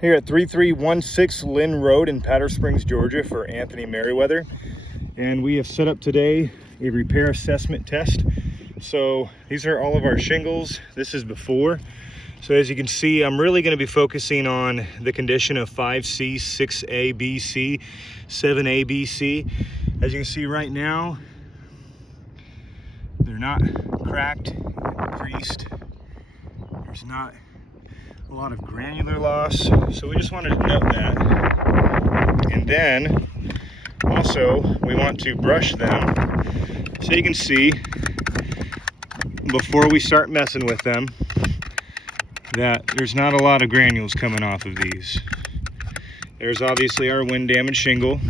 Here at 3316 Lynn Road in Powder Springs, Georgia for Anthony Merriweather. And we have set up today a repair assessment test. So these are all of our shingles. This is before. So as you can see, I'm really going to be focusing on the condition of 5C, 6A, B, C, 7A, B, C. As you can see right now, they're not cracked, creased. There's not a lot of granular loss, so we just wanted to note that. And then also we want to brush them so you can see before we start messing with them that there's not a lot of granules coming off of these. There's obviously our wind damaged shingle,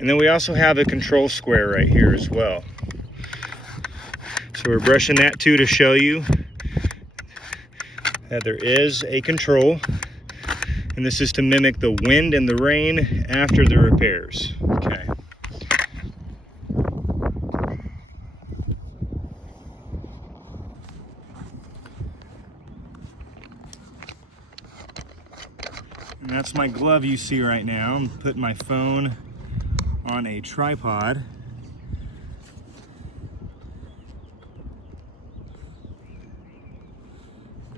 and then we also have a control square right here as well. So we're brushing that too to show you that there is a control, and this is to mimic the wind and the rain after the repairs. Okay. And that's my glove you see right now. I'm putting my phone on a tripod.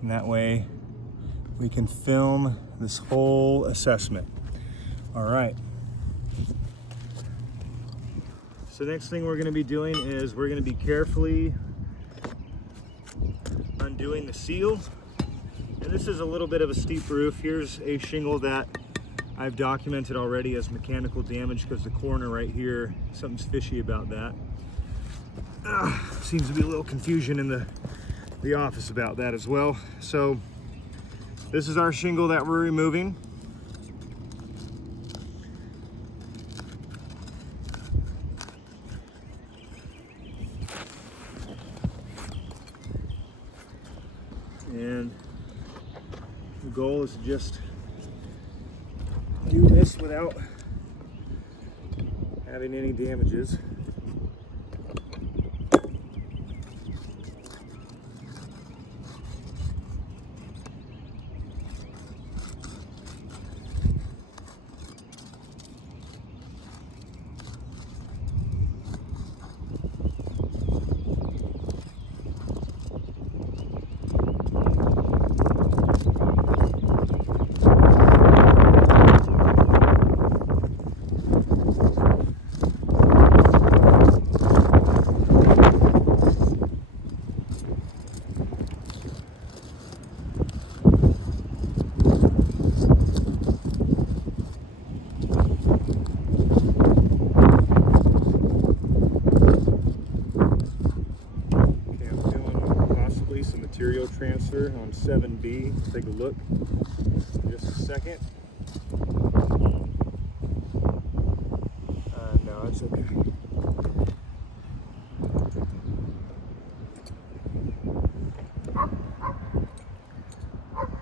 And that way we can film this whole assessment. All right. So next thing we're going to be doing is we're going to be carefully undoing the seal. And this is a little bit of a steep roof. Here's a shingle that I've documented already as mechanical damage because the corner right here, something's fishy about that. Seems to be a little confusion in the office about that as well. So this is our shingle that we're removing. And the goal is to just do this without having any damages. Material transfer on 7B. Take a look in just a second. No, it's okay.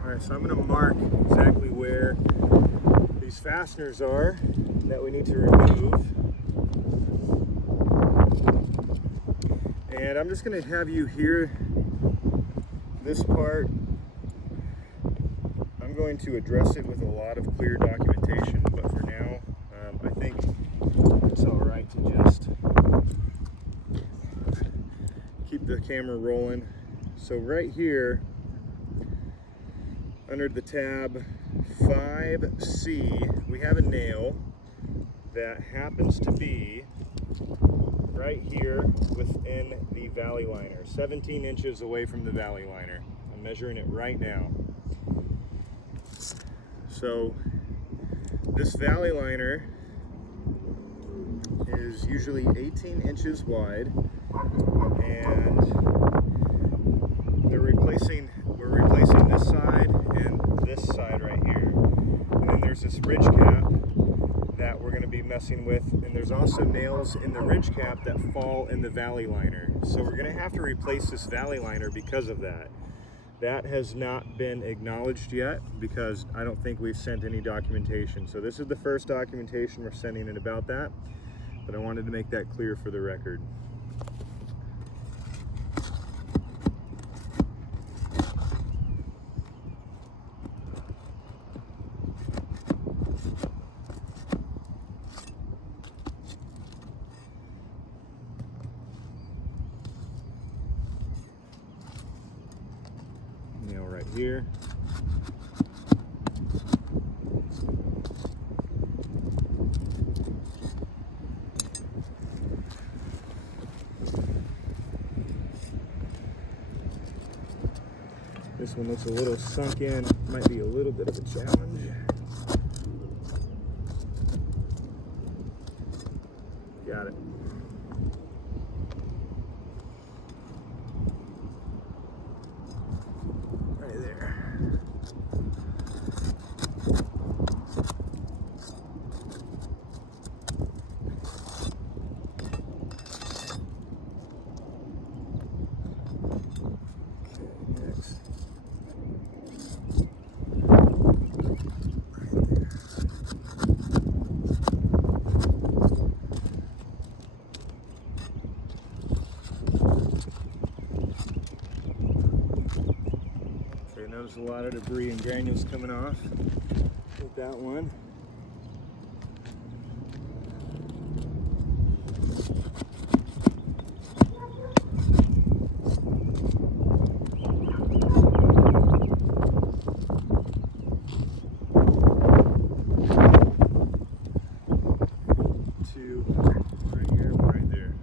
Alright, so I'm going to mark exactly where these fasteners are that we need to remove. And I'm just going to have you hear this part. I'm going to address it with a lot of clear documentation, but for now, I think it's all right to just keep the camera rolling. So right here, under the tab 5C, we have a nail that happens to be right here within the valley liner, 17 inches away from the valley liner. I'm measuring it right now. So this valley liner is usually 18 inches wide, and we're replacing this side and this side right here. And then there's this ridge cap that we're going to be messing with, and there's also nails in the ridge cap that fall in the valley liner. So we're going to have to replace this valley liner because of that. That has not been acknowledged yet because I don't think we've sent any documentation. So this is the first documentation we're sending in about that, but I wanted to make that clear for the record. here. This one looks a little sunk in, might be a little bit of a challenge. Got it. Right there. Okay, next. Notice a lot of debris and granules coming off with that one. Two right here, one right there.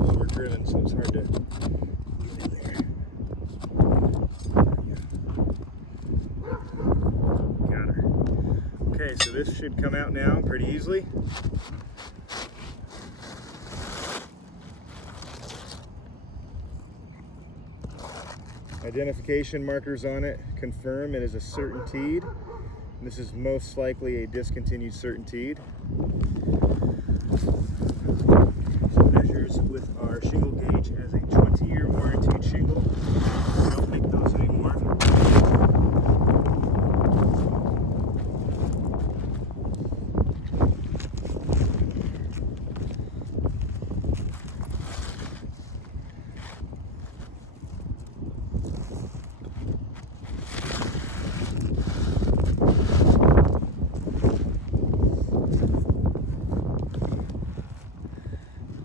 Overdriven, so it's hard to get in there. Got her. Okay, so this should come out now pretty easily. Identification markers on it confirm it is a certainteed. This is most likely a discontinued certainteed. So it measures with our shingle gauge as a 20-year warranted shingle. We don't make those anymore.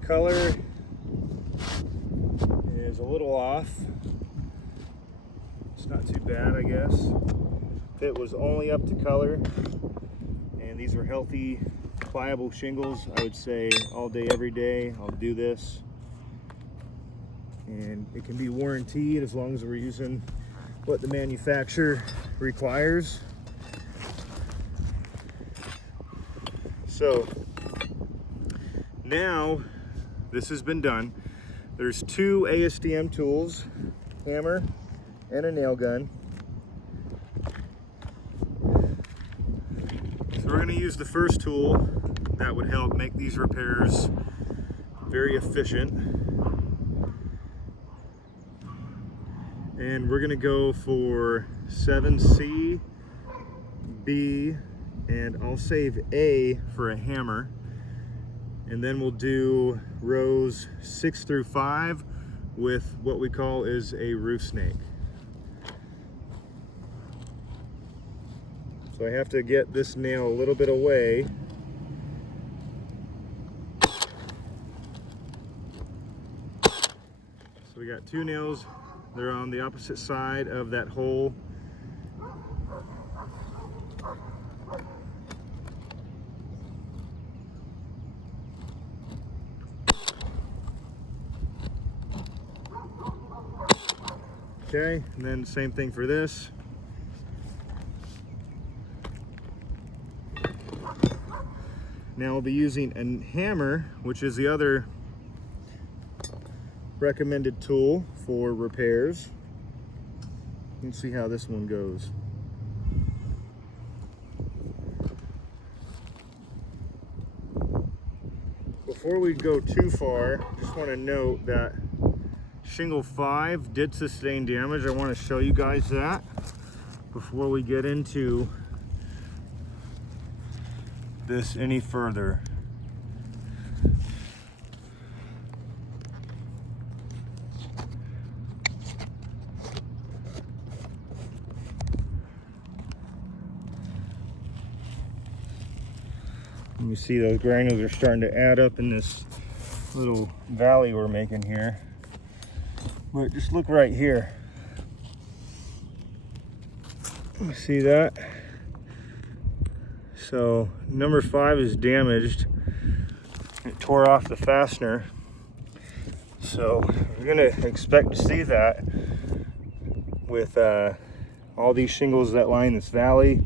Color is a little off. It's not too bad, I guess. If it was only up to color and these are healthy, pliable shingles, I would say all day, every day, I'll do this. And it can be warranted as long as we're using what the manufacturer requires. So now this has been done. There's two ASTM tools, hammer and a nail gun. So we're going to use the first tool that would help make these repairs very efficient. And we're going to go for 7C, B, and I'll save A for a hammer. And then we'll do rows 6 through 5 with what we call is a roof snake. So I have to get this nail a little bit away. So we got two nails, they're on the opposite side of that hole. Okay, and then same thing for this. Now we'll be using a hammer, which is the other recommended tool for repairs. Let's see how this one goes. Before we go too far, just want to note that shingle 5 did sustain damage. I want to show you guys that before we get into this any further. You see those granules are starting to add up in this little valley we're making here. But just look right here. You see that? So number 5 is damaged. It tore off the fastener. So we're gonna expect to see that with all these shingles that line this valley,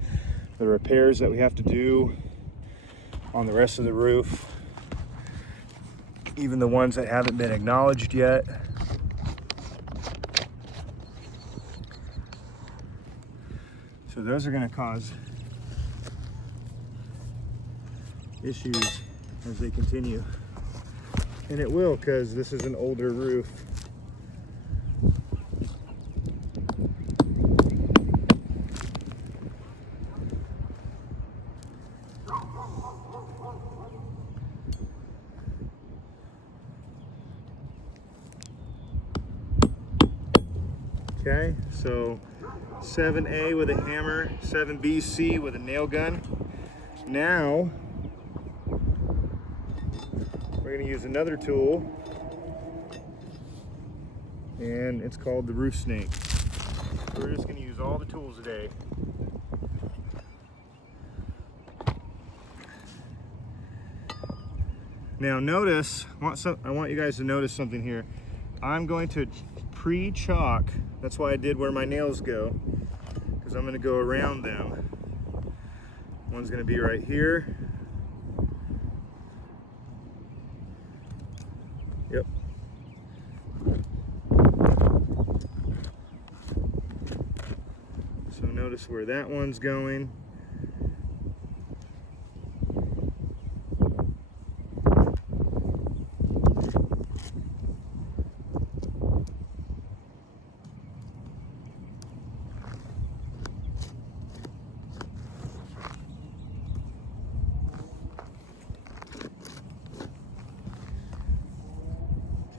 the repairs that we have to do on the rest of the roof, even the ones that haven't been acknowledged yet. So those are going to cause issues as they continue. And it will, because this is an older roof. Okay, so 7A with a hammer, 7BC with a nail gun. Now, we're going to use another tool, and it's called the roof snake. So we're just going to use all the tools today. Now notice, I want you guys to notice something here. I'm going to pre-chalk. That's why I did where my nails go, because I'm going to go around them. One's going to be right here. Yep. So notice where that one's going.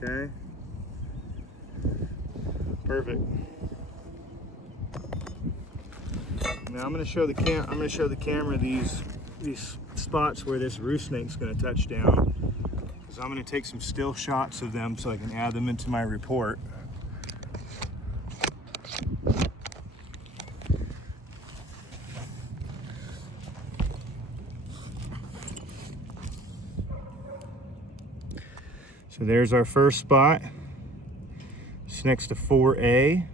Okay. Perfect. Now I'm going to show the camera these spots where this roof snake's going to touch down, because I'm going to take some still shots of them so I can add them into my report. So there's our first spot. It's next to 4A.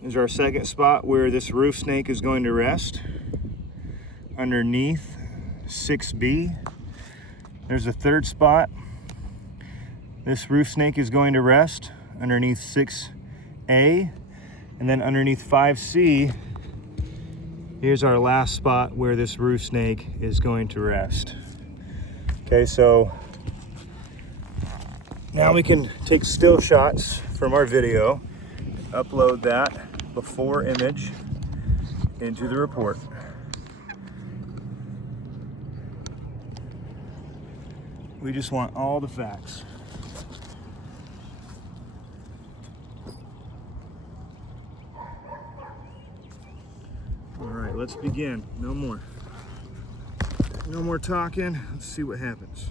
There's our second spot where this roof snake is going to rest, underneath 6B. There's a third spot. This roof snake is going to rest underneath 6A. And then underneath 5C, here's our last spot where this roof snake is going to rest. Okay, so now we can take still shots from our video, upload that before image into the report. We just want all the facts. All right, let's begin. No more talking. Let's see what happens.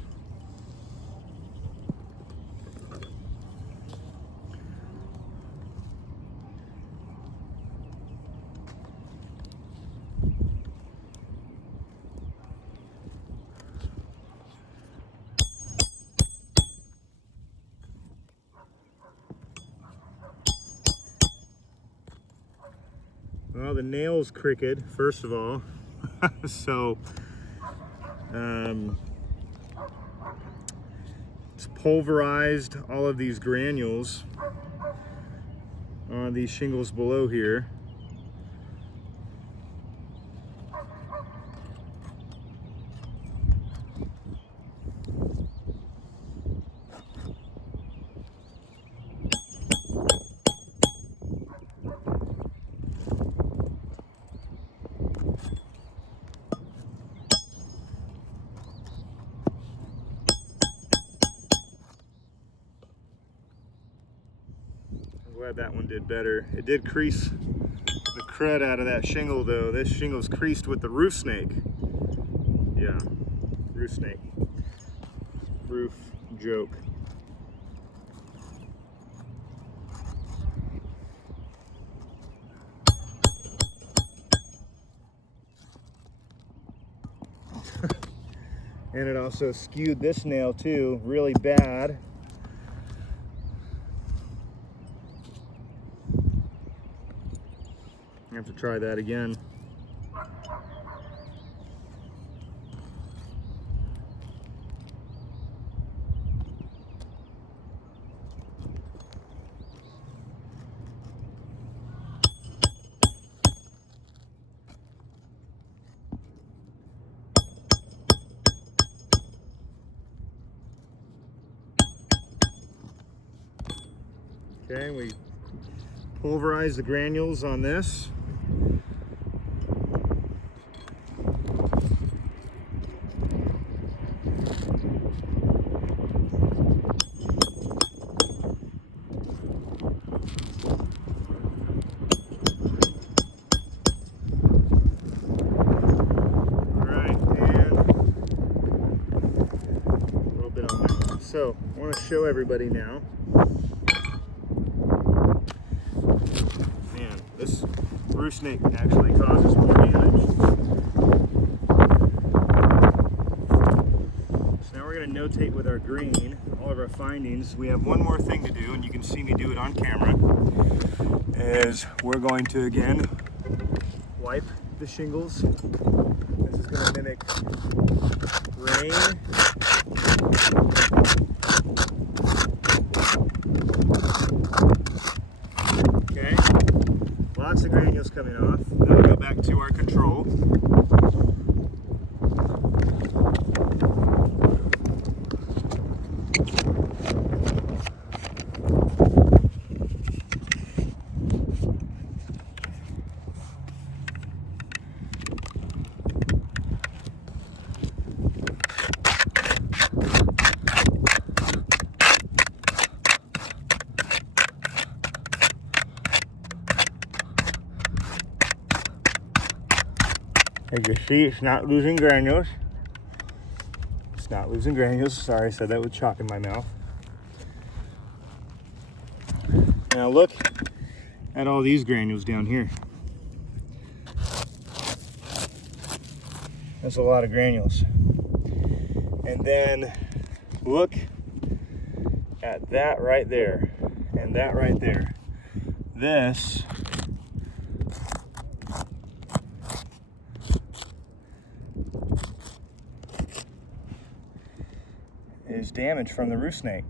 Well, the nail's crooked, first of all. So it's pulverized all of these granules on these shingles below here. glad that one did better. It did crease the crud out of that shingle though. This shingle's creased with the roof snake. Yeah, roof snake. Roof joke. And it also skewed this nail too, really bad. I have to try that again. Okay, we pulverize the granules on this. So I want to show everybody now. Man, this roof snake actually causes more damage. So now we're going to notate with our green all of our findings. We have one more thing to do, and you can see me do it on camera, is we're going to again wipe the shingles. This is going to mimic rain. Okay, lots of granules coming off. Then we'll go back to our control. As you see, it's not losing granules. It's not losing granules. Sorry, I said that with chalk in my mouth. Now look at all these granules down here. That's a lot of granules. And then look at that right there and that right there. This is damage from the roof snake.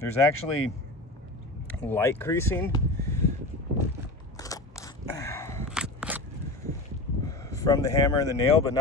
There's actually light creasing from the hammer and the nail, but not